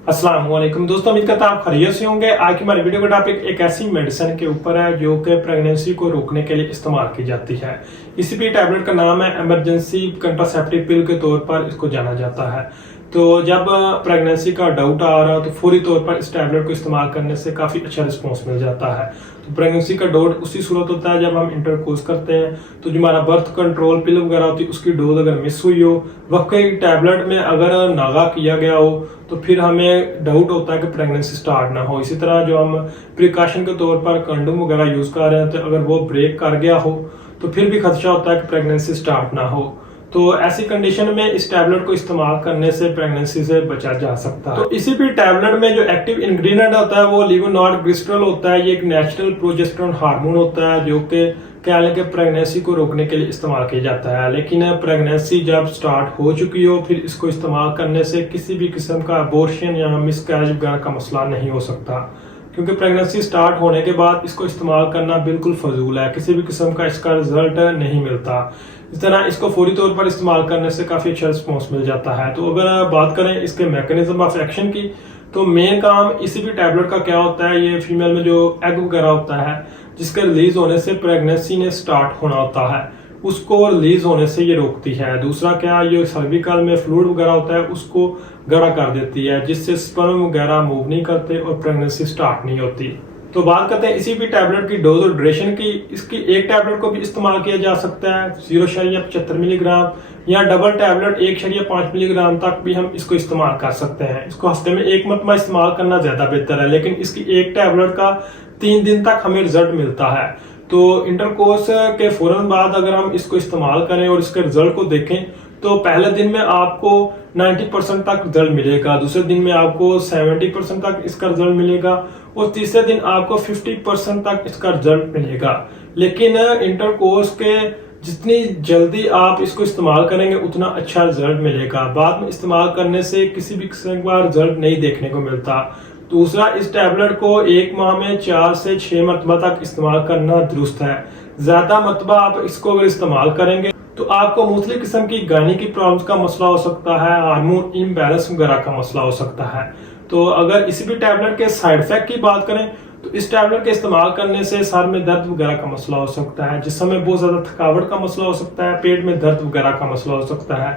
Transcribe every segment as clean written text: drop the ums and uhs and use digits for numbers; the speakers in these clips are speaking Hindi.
अस्सलाम वालेकुम दोस्तों, उम्मीद करता आप खैरियत से होंगे। आज की हमारी वीडियो का टॉपिक एक ऐसी मेडिसिन के ऊपर है जो कि प्रेगनेंसी को रोकने के लिए इस्तेमाल की जाती है। इसी भी टैबलेट का नाम है इमरजेंसी कंट्रासेप्टिव पिल के तौर पर इसको जाना जाता है। तो जब प्रेगनेंसी का डाउट आ रहा तो फौरी तौर पर इस टैबलेट को इस्तेमाल करने से काफ़ी अच्छा रिस्पॉन्स मिल जाता है। तो प्रेगनेंसी का डाउट उसी सूरत होता है जब हम इंटरकोर्स करते हैं, तो जो हमारा बर्थ कंट्रोल पिल वगैरह होती है उसकी डोज अगर मिस हुई हो, वक्फे टैबलेट में अगर नागा किया गया हो, तो फिर हमें डाउट होता है कि प्रेगनेंसी स्टार्ट ना हो। इसी तरह जो हम प्रिकॉशन के तौर पर कंडोम वगैरह यूज कर रहे हैं, तो अगर वो ब्रेक कर गया हो तो फिर भी खदशा होता है कि प्रेगनेंसी स्टार्ट ना हो। तो ऐसी कंडीशन में इस टैबलेट को इस्तेमाल करने से प्रेगनेंसी से बचा जा सकता है। तो इसी भी टैबलेट में जो एक्टिव इंग्रेडिएंट होता है वो लेवोनॉर्ट्रिजिस्ट्रल होता है। ये एक नेचुरल प्रोजेस्टेरोन हार्मोन होता है जो कि के प्रेगनेंसी को रोकने के लिए इस्तेमाल किया जाता है। लेकिन प्रेगनेंसी जब स्टार्ट हो चुकी हो फिर इसको इस्तेमाल करने से किसी भी किस्म का अबॉर्शन या मिसकैरेज वगैरह का मसला नहीं हो सकता, क्योंकि प्रेगनेंसी स्टार्ट होने के बाद इसको इस्तेमाल करना बिल्कुल फजूल है। किसी भी किस्म का इसका रिजल्ट नहीं मिलता। इस तरह इसको फौरी तौर पर इस्तेमाल करने से काफ़ी अच्छा रिस्पॉन्स मिल जाता है। तो अगर बात करें इसके मैकेनिज्म ऑफ एक्शन की, तो मेन काम इसी भी टैबलेट का क्या होता है, ये फीमेल में जो एग वगैरह होता है जिसके रिलीज होने से प्रेगनेंसी ने स्टार्ट होना होता है, उसको रिलीज होने से ये रोकती है। दूसरा क्या, ये सर्विकल में फ्लूइड वगैरह होता है उसको गाढ़ा कर देती है, जिससे स्पर्म वगैरह मूव नहीं करते और प्रेगनेंसी स्टार्ट नहीं होती। तो बात करते हैं इसी भी टैबलेट की डोज और ड्यूरेशन की। इसकी एक टैबलेट को भी इस्तेमाल किया जा सकता है 0.75 मिलीग्राम, या डबल टैबलेट 1.5 मिलीग्राम तक भी हम इसको इस्तेमाल कर सकते हैं। इसको हफ्ते में एक मरतबा इस्तेमाल करना ज्यादा बेहतर है, लेकिन इसकी एक टैबलेट का 3 दिन तक हमें रिजल्ट मिलता है। तो इंटरकोर्स के फौरन बाद अगर हम इसको इस्तेमाल करें और इसके रिजल्ट को देखें, तो पहले दिन में आपको 90% तक रिजल्ट मिलेगा, दूसरे दिन में आपको 70% तक इसका रिजल्ट मिलेगा और तीसरे दिन आपको 50% तक इसका रिजल्ट मिलेगा। लेकिन इंटरकोर्स के जितनी जल्दी आप इसको इस्तेमाल करेंगे उतना अच्छा रिजल्ट मिलेगा। बाद में इस्तेमाल करने से किसी भी किस्म का रिजल्ट नहीं देखने को मिलता। दूसरा, इस टैबलेट को एक माह में 4 से 6 मरतबा तक इस्तेमाल करना दुरुस्त है। ज्यादा मरतबा आप इसको अगर इस्तेमाल करेंगे तो आपको मुख्तलिफ किस्म की गानी की प्रॉब्लम्स का मसला हो सकता है, हार्मोन इम्बैलेंस वगैरह का मसला हो सकता है। तो अगर इसी भी टैबलेट के साइड इफेक्ट की बात करें, तो इस टैबलेट के इस्तेमाल करने से सर में दर्द वगैरह का मसला हो सकता है, जिसमें में बहुत ज्यादा थकावट का मसला हो सकता है, पेट में दर्द वगैरह का मसला हो सकता है,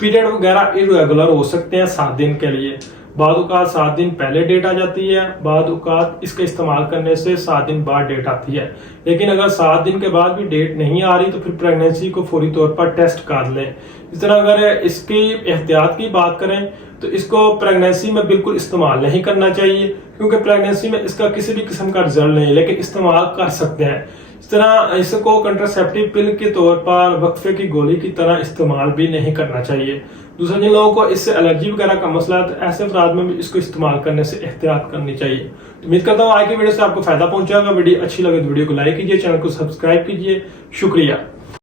पीरियड वगैरह इरेगुलर हो सकते हैं 7 दिन के लिए। बाद 7 दिन पहले डेट आ जाती है, बाद इसका इस्तेमाल करने से 7 दिन बाद डेट आती है। लेकिन अगर 7 दिन के बाद भी डेट नहीं आ रही तो फिर प्रेगनेंसी को फौरी तौर पर टेस्ट कर लें। इस तरह अगर इसकी एहतियात की बात करें तो इसको प्रेगनेंसी में बिल्कुल इस्तेमाल नहीं करना चाहिए, क्योंकि प्रेगनेंसी में इसका किसी भी किस्म का रिजल्ट नहीं, लेकिन इस्तेमाल कर सकते हैं। इस तरह इसको कंट्रासेप्टिव पिल के तौर पर वक्फे की गोली की तरह इस्तेमाल भी नहीं करना चाहिए। दूसरा, जिन लोगों को इससे एलर्जी वगैरह का मसला है तो ऐसे अफराद में भी इसको इस्तेमाल करने से एहतियात करनी चाहिए। तो उम्मीद करता हूँ आज की वीडियो से आपको फायदा पहुंचेगा। वीडियो अच्छी लगे तो वीडियो को लाइक कीजिए, चैनल को सब्सक्राइब कीजिए। शुक्रिया।